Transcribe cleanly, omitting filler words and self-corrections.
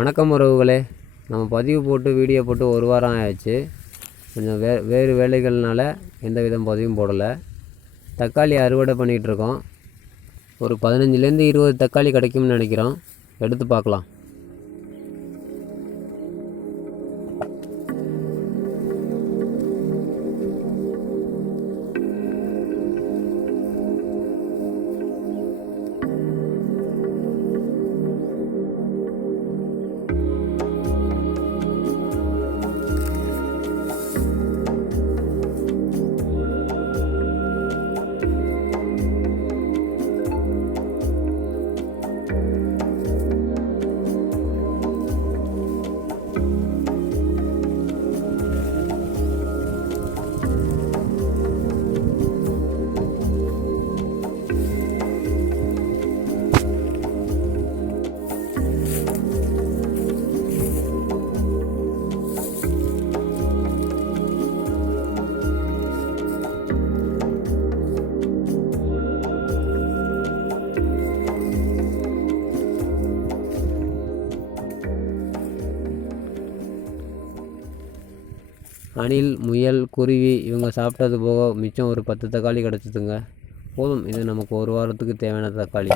வணக்கம் உறவுகளே, நம்ம பதிவு போட்டு வீடியோ போட்டு ஒரு வாரம் ஆயிடுச்சு. கொஞ்சம் வேறு வேலைகள்னால எந்த விதம் பதிவும் போடலை. தக்காளி அறுவடை பண்ணிகிட்ருக்கோம். ஒரு 15லேருந்து 20 தக்காளி கிடைக்கும்னு நினைக்கிறோம். எடுத்து பார்க்கலாம். அணில், முயல், குருவி இவங்க சாப்பிட்டது போக மிச்சம் ஒரு 10 தக்காளி கிடச்சிதுங்க. போதும், இது நமக்கு ஒரு வாரத்துக்கு தேவையான தக்காளி.